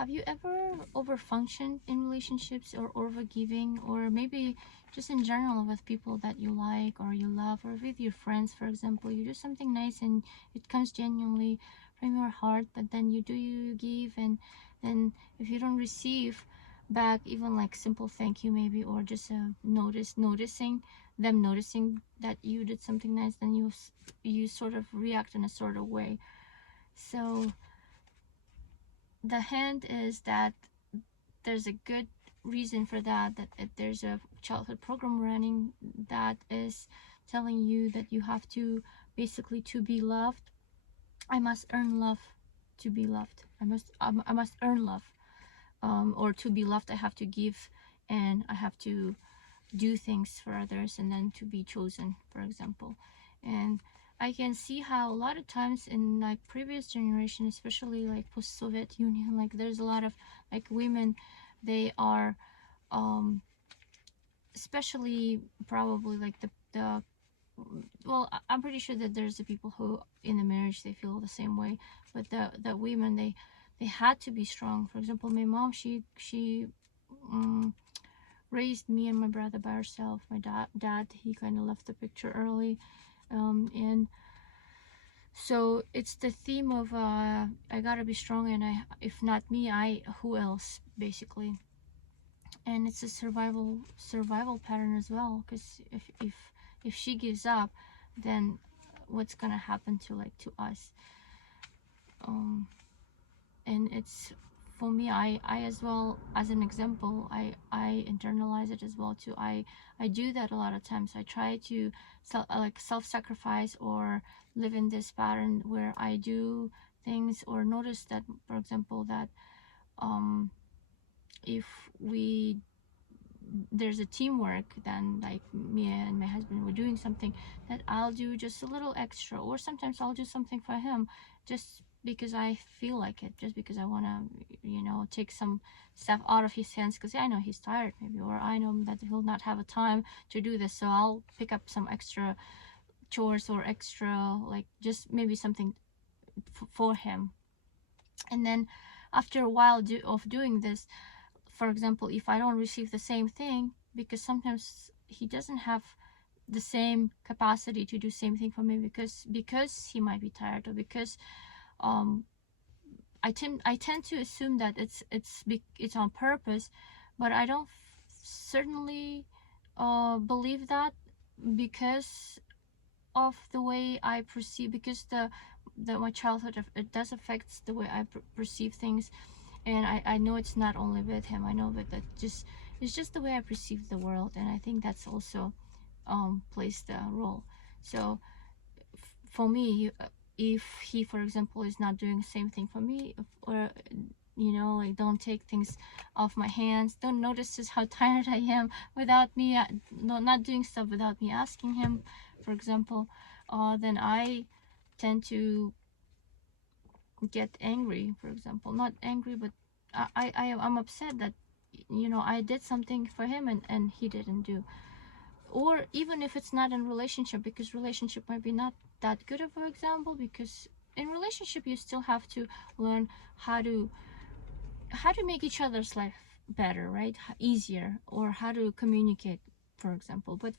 have you ever overfunctioned in relationships, or overgiving, or maybe just in general with people that you like or you love, or with your friends, for example? You do something nice and it comes genuinely from your heart, but then you give, and then if you don't receive back even like simple thank you maybe, or just noticing that you did something nice, then you sort of react in a sort of way. So the hint is that there's a good reason for that, there's a childhood program running that is telling you that you have to, basically, to be loved, I must earn love to be loved. I must earn love, or to be loved I have to give, and I have to do things for others, and then to be chosen, for example. And I can see how a lot of times in like previous generation, especially like post-Soviet Union, like there's a lot of like women, they are especially probably like the well, I'm pretty sure that there's the people who in the marriage they feel the same way, but the women, they had to be strong. For example, my mom, she raised me and my brother by herself. My dad, he kind of left the picture early, and so it's the theme of I gotta be strong, and if not me, who else, basically. And it's a survival pattern as well, because if she gives up, then what's gonna happen to us? And it's, for me, I as well, as an example, I internalize it as well too. I do that a lot of times. I try to self-sacrifice, or live in this pattern where I do things, or notice that, for example, that if there's a teamwork, then like me and my husband were doing something, that I'll do just a little extra, or sometimes I'll do something for him just because I feel like it, just because I want to take some stuff out of his hands, because I know he's tired maybe, or I know that he'll not have a time to do this, so I'll pick up some extra chores, or extra, like, just maybe something for him. And then after a while of doing this, for example, if I don't receive the same thing, because sometimes he doesn't have the same capacity to do same thing for me, because he might be tired, or because I tend to assume that it's on purpose, but I don't certainly believe that, because of the way I perceive, because my childhood, it does affect the way I perceive things. And I know it's not only with him. I know that it's just the way I perceive the world, and I think that's also plays the role. So for me, if he, for example, is not doing the same thing for me, or like, don't take things off my hands, don't notice just how tired I am without me, not doing stuff without me asking him, for example, then I tend to get angry, for example. Not angry, but I'm upset that I did something for him, and he didn't do. Or even if it's not in relationship, because relationship might be not that good of an example, because in relationship you still have to learn how to make each other's life better, right? Easier, or how to communicate, for example. But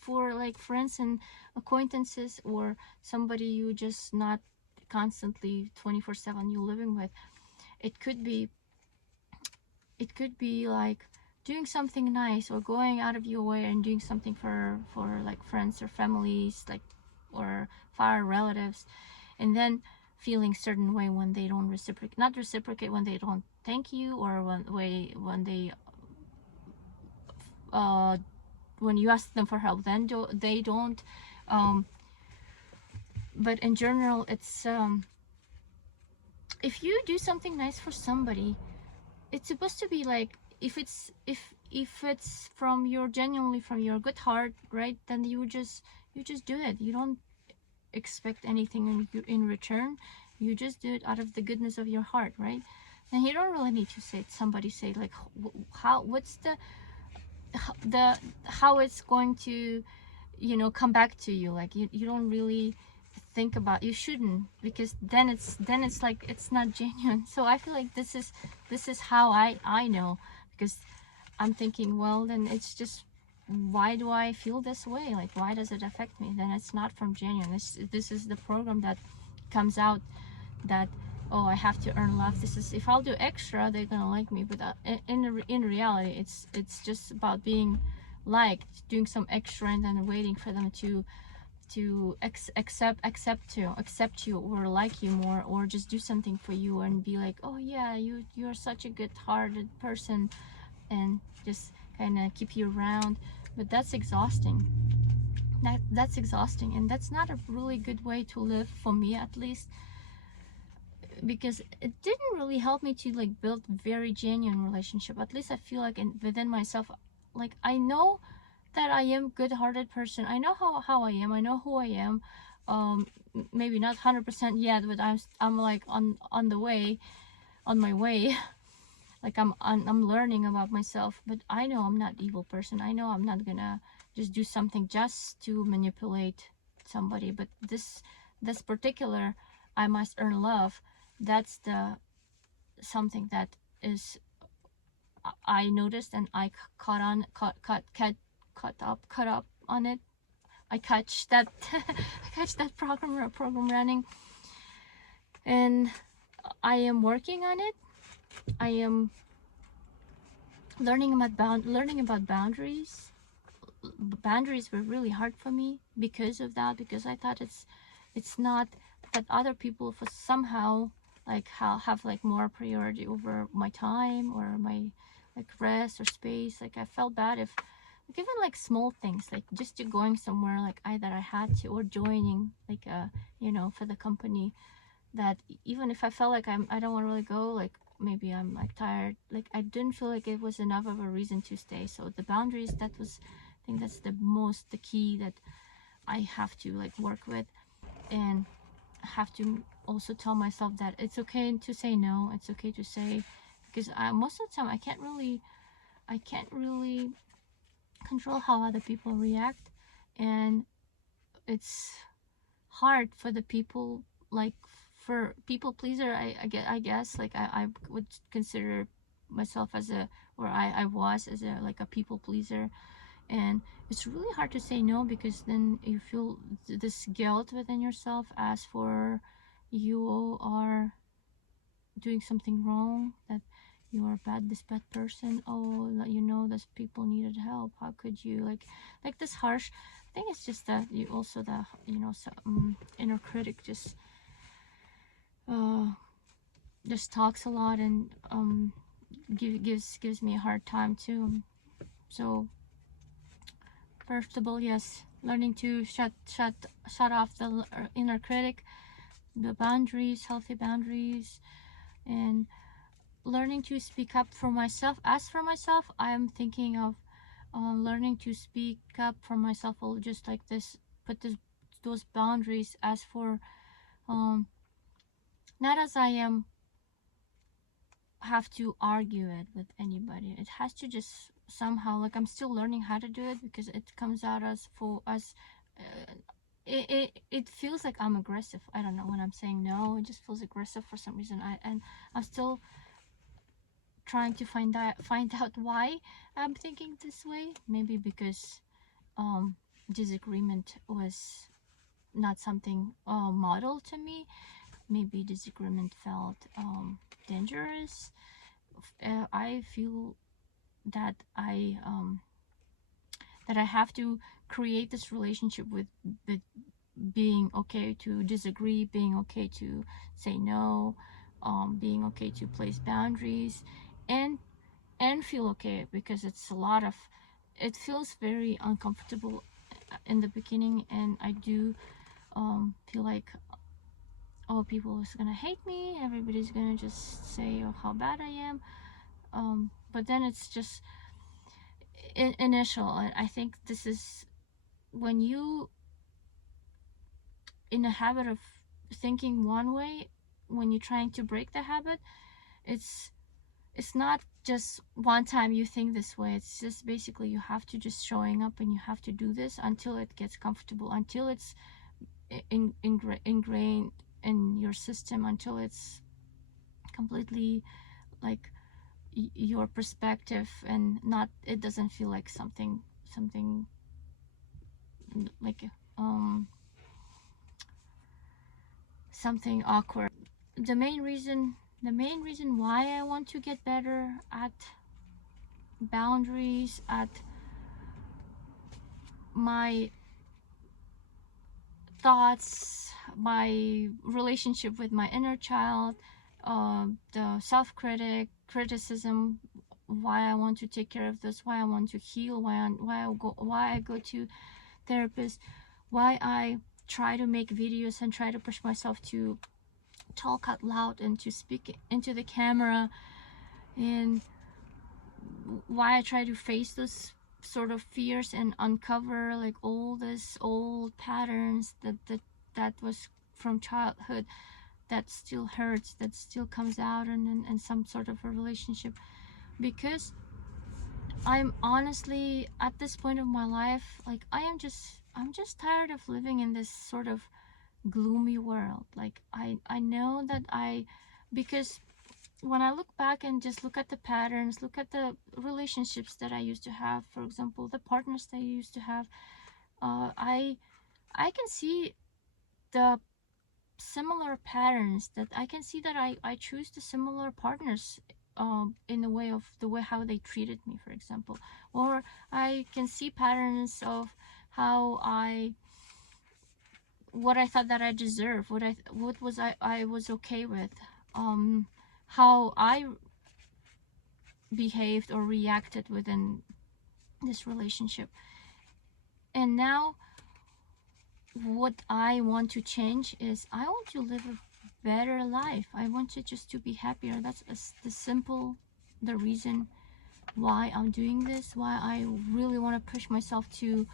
for like friends and acquaintances, or somebody you just not constantly 24/7 you living with, it could be like doing something nice, or going out of your way and doing something for like friends or families, like, or far relatives, and then feeling certain way when they don't reciprocate, when they don't thank you, or when they when you ask them for help, then they don't. But in general, it's if you do something nice for somebody, it's supposed to be like, if it's from your genuinely from your good heart, right? Then you just do it. You don't expect anything in return. You just do it out of the goodness of your heart, right? And you don't really need to say like what's how it's going to come back to you. Like, you don't really think about, you shouldn't, because then it's like it's not genuine. So I feel like this is how I know, because I'm thinking, well, then it's just, why do I feel this way? Like, why does it affect me? Then it's not from genuine. This is the program that comes out, that, oh, I have to earn love. This is, if I'll do extra, they're gonna like me. But in reality, it's just about being liked, doing some extra, and then waiting for them to accept you, or like you more, or just do something for you and be like, oh yeah, you're such a good-hearted person, and just kind of keep you around. But that's exhausting. That's exhausting, and that's not a really good way to live, for me at least, because it didn't really help me to like build very genuine relationship. At least I feel like within myself, like I know that I am good-hearted person. I know how I am. I know who I am. Maybe not 100% yet, but I'm like on the way, on my way. Like I'm learning about myself. But I know I'm not evil person. I know I'm not gonna just do something just to manipulate somebody. But this particular, I must earn love. That's the something that is, I noticed, and I caught up on it. I catch that I catch that program running, and I am working on it. I am learning about boundaries. Boundaries were really hard for me because of that, because I thought it's not that other people for somehow like have like more priority over my time or my like rest or space. Like I felt bad if, like, even like small things, like just to going somewhere, like that I had to, or joining like for the company, that even if I felt like I don't want to really go, like maybe I'm like tired, like I didn't feel like it was enough of a reason to stay. So the boundaries, that was, I think that's the key that I have to like work with, and have to also tell myself that it's okay to say no. It's okay to say, because most of the time I can't really control how other people react, and it's hard for the people, like for people pleaser. I guess like I would consider myself as a, or I was as a, like a people pleaser, and it's really hard to say no, because then you feel this guilt within yourself as for you are doing something wrong, that you are this bad person. Oh, those people needed help, how could you, like this harsh. I think it's just that you also, the inner critic uh just talks a lot, and gives me a hard time too. So first of all, yes, learning to shut off the inner critic, the boundaries, healthy boundaries, and learning to speak up for myself. As for myself, I am thinking of learning to speak up for myself, or just like this, put those boundaries as for, not as I am have to argue it with anybody. It has to just somehow, like I'm still learning how to do it, because it comes out as for us. It feels like I'm aggressive. I don't know, when I'm saying no, it just feels aggressive for some reason. I'm still trying to find out why I'm thinking this way. Maybe because disagreement was not something modeled to me. Maybe disagreement felt dangerous. I feel that I have to create this relationship with being okay to disagree, being okay to say no, being okay to place boundaries, and feel okay, because it's a lot of, it feels very uncomfortable in the beginning, and I do feel like, oh, people is gonna hate me, everybody's gonna just say, oh, how bad I am, but then it's just initial. I think this is when you in a habit of thinking one way, when you're trying to break the habit, it's not just one time you think this way. It's just basically you have to just showing up, and you have to do this until it gets comfortable, until it's ingrained in your system until it's completely like your perspective, and not, it doesn't feel like something like something awkward. The main reason why I want to get better at boundaries, at my thoughts, my relationship with my inner child, the criticism, why I want to take care of this, why I want to heal, why I go to therapists, why I try to make videos and try to push myself to talk out loud and to speak into the camera, and why I try to face those sort of fears and uncover like all this old patterns that was from childhood, that still hurts, that still comes out in some sort of a relationship. Because I'm honestly at this point of my life, like I'm just tired of living in this sort of gloomy world. Like I know that because when I look back and just look at the patterns, look at the relationships that I used to have, for example, the partners that I used to have, I can see the similar patterns, that I can see that I choose the similar partners in the way of the way how they treated me, for example. Or I can see patterns of how what I thought that I deserved, what was I was okay with, how I behaved or reacted within this relationship. And now what I want to change is I want to live a better life. I want to just to be happier. That's the reason why I'm doing this, why I really want to push myself to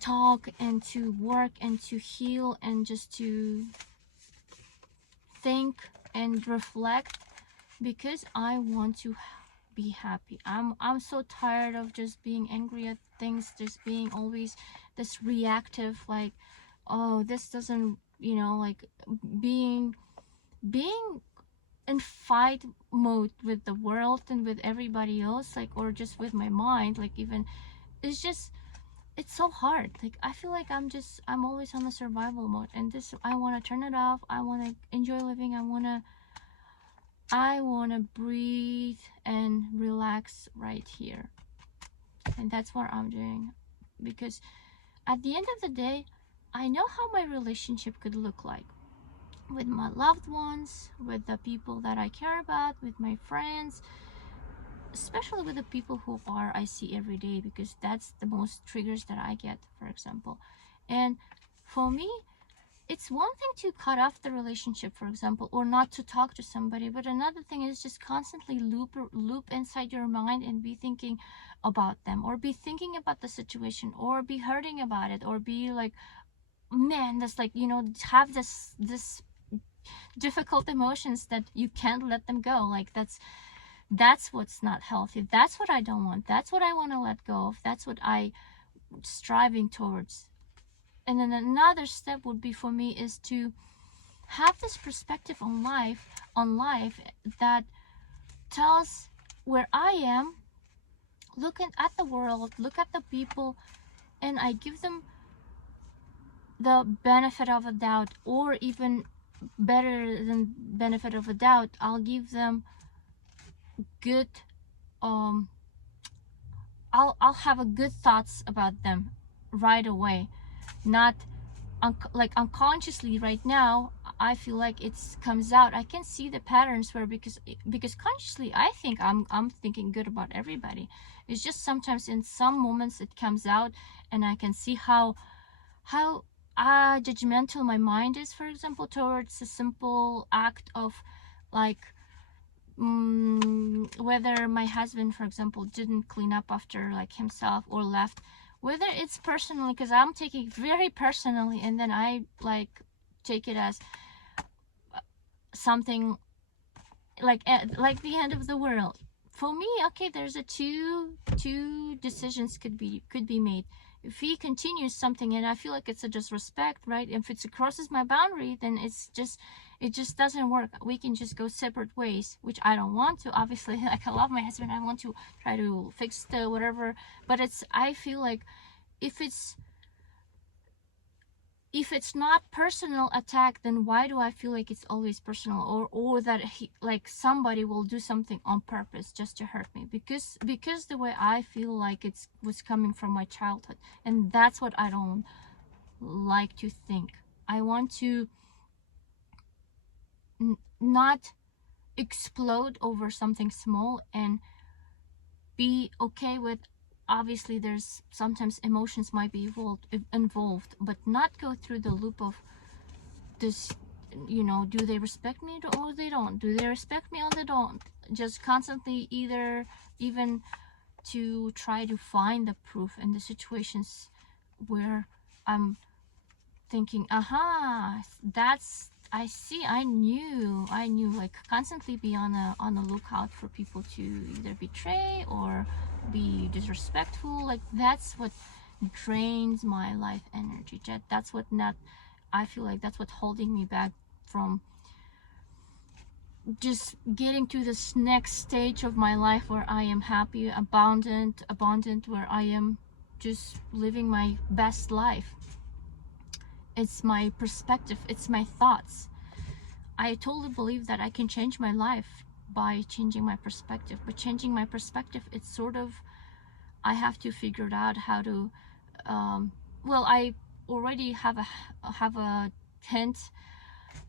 talk and to work and to heal and just to think and reflect, because I want to be happy. I'm so tired of just being angry at things, just being always this reactive, like, oh, this doesn't, like being in fight mode with the world and with everybody else, like, or just with my mind, like, even it's so hard. Like I feel like I'm always on the survival mode, and this, I want to turn it off. I want to enjoy living. I want to breathe and relax right here. And that's what I'm doing, because at the end of the day, I know how my relationship could look like with my loved ones, with the people that I care about, with my friends, especially with the people who I see every day, because that's the most triggers that I get, for example. And for me, it's one thing to cut off the relationship, for example, or not to talk to somebody, but another thing is just constantly loop inside your mind and be thinking about them, or be thinking about the situation, or be hurting about it, or be like, man, that's like, have this difficult emotions that you can't let them go. Like that's what's not healthy. That's what I don't want. That's what I want to let go of. That's what I striving towards. And then another step would be for me is to have this perspective on life that tells where I am, looking at the world, look at the people, and I give them the benefit of a doubt, or even better than benefit of a doubt, I'll give them good I'll have a good thoughts about them right away, not like unconsciously. Right now I feel like it comes out. I can see the patterns where, because consciously I think I'm thinking good about everybody. It's just sometimes in some moments it comes out, and I can see how judgmental my mind is, for example, towards a simple act of, like, whether my husband, for example, didn't clean up after, like, himself, or left, whether it's personally, because I'm taking it very personally, and then I like take it as something like the end of the world for me. Okay, there's a two decisions could be made. if he continues something and I feel like it's a disrespect, right? If it crosses my boundary, then it just doesn't work. We can just go separate ways, which I don't want to, obviously. Like, I love my husband, I want to try to fix the whatever, but I feel like if it's not personal attack, then why do I feel like it's always personal, or that like somebody will do something on purpose just to hurt me? Because the way I feel like it was coming from my childhood, and that's what I don't like to think. I want to not explode over something small and be okay with, obviously there's sometimes emotions might be involved, but not go through the loop of this, you know, do they respect me or they don't, do they respect me or they don't, just constantly either, even to try to find the proof in the situations where I'm thinking, aha, that's, I see, I knew, like constantly be on the lookout for people to either betray or be disrespectful. Like, that's what drains my life energy. That's what not, I feel like that's what holding me back from just getting to this next stage of my life where I am happy, abundant, where I am just living my best life. It's my perspective, it's my thoughts. I totally believe that I can change my life by changing my perspective. But changing my perspective, it's sort of, I have to figure out how to, well, I already have a hint.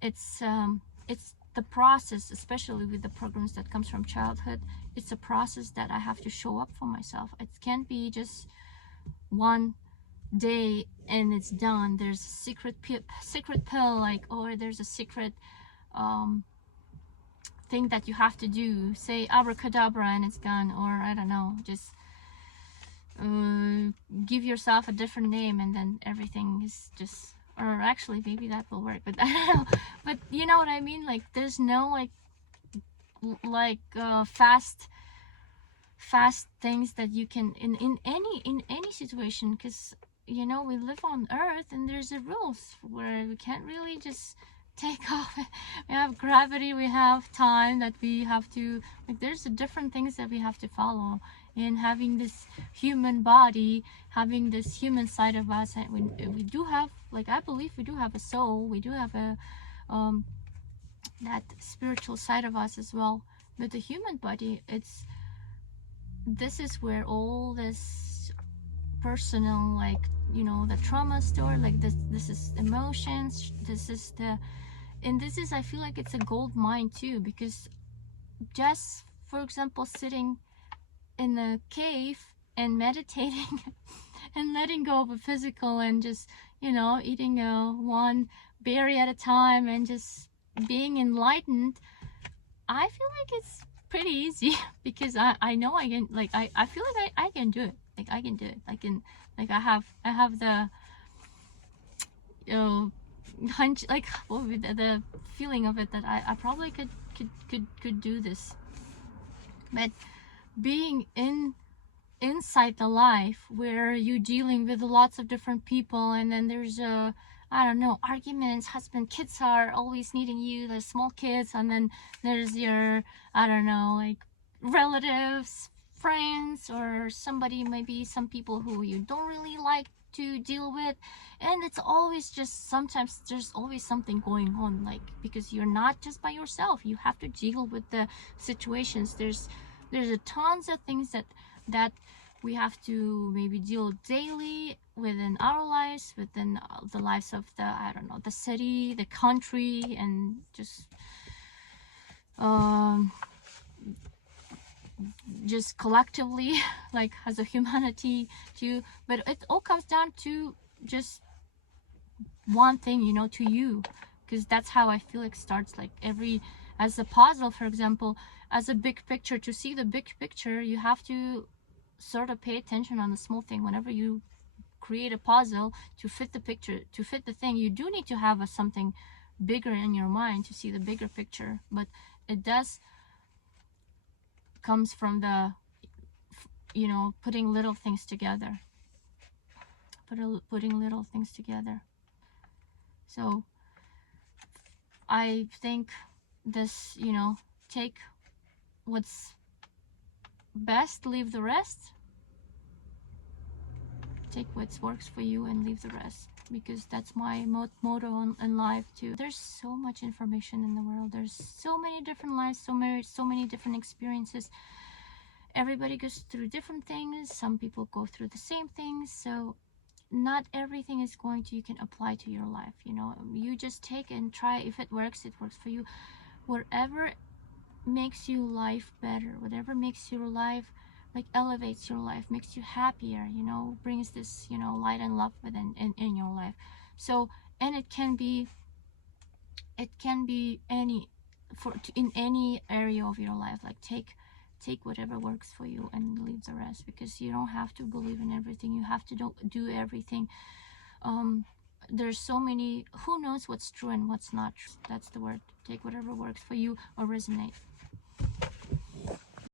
It's the process, especially with the programs that comes from childhood. It's a process that I have to show up for myself. It can't be just one day and it's done. There's a secret pill, like, or there's a secret thing that you have to do, say abracadabra and it's gone, or I don't know, just give yourself a different name and then everything is just, or actually maybe that will work, but I don't know. But you know what I mean, like there's no fast things that you can in any situation, because you know we live on earth and there's a rules where we can't really just take off. We have gravity, we have time that we have to, like, there's different things that we have to follow in having this human body, having this human side of us. And we do have, like, I believe we do have a soul, we do have a that spiritual side of us as well. But the human body, this is where all this personal, like, you know, the trauma store, like this is emotions, this is I feel like it's a gold mine too, because just for example sitting in the cave and meditating and letting go of a physical and just, you know, eating one berry at a time and just being enlightened, I feel like it's pretty easy because I know I can, like, I feel like I can do it. Like, I can do it. I can, like, I have the, you know, hunch, like, what would be the feeling of it that I probably could do this. But being inside the life where you're dealing with lots of different people, and then there's I don't know, arguments, husband, kids are always needing you, there's small kids, and then there's your, I don't know, like relatives, friends, or somebody, maybe some people who you don't really like to deal with, and it's always just, sometimes there's always something going on, like, because you're not just by yourself, you have to deal with the situations. There's a tons of things that we have to maybe deal daily within our lives, within the lives of the, I don't know, the city, the country, and just collectively, like as a humanity too. But it all comes down to just one thing, you know, to you, because that's how I feel it starts. Like, as a puzzle, for example, as a big picture, to see the big picture, you have to sort of pay attention on the small thing. Whenever you create a puzzle to fit the picture, to fit the thing, you do need to have something bigger in your mind to see the bigger picture. But it does comes from the, you know, putting little things together. putting little things together. So I think this, you know, take what's best, leave the rest. Take what works for you and leave the rest, because that's my motto in life too. There's so much information in the world. There's so many different lives, so many different experiences. Everybody goes through different things. Some people go through the same things. So not everything is going to, you can apply to your life, you know. You just take and try. If it works, it works for you. Whatever makes your life better, whatever makes your life, like, elevates your life, makes you happier, you know, brings this, you know, light and love within in your life. So, and it can be any, in any area of your life. Like, take whatever works for you and leave the rest, because you don't have to believe in everything. You have to do everything. There's so many, who knows what's true and what's not true. That's the word. Take whatever works for you or resonate.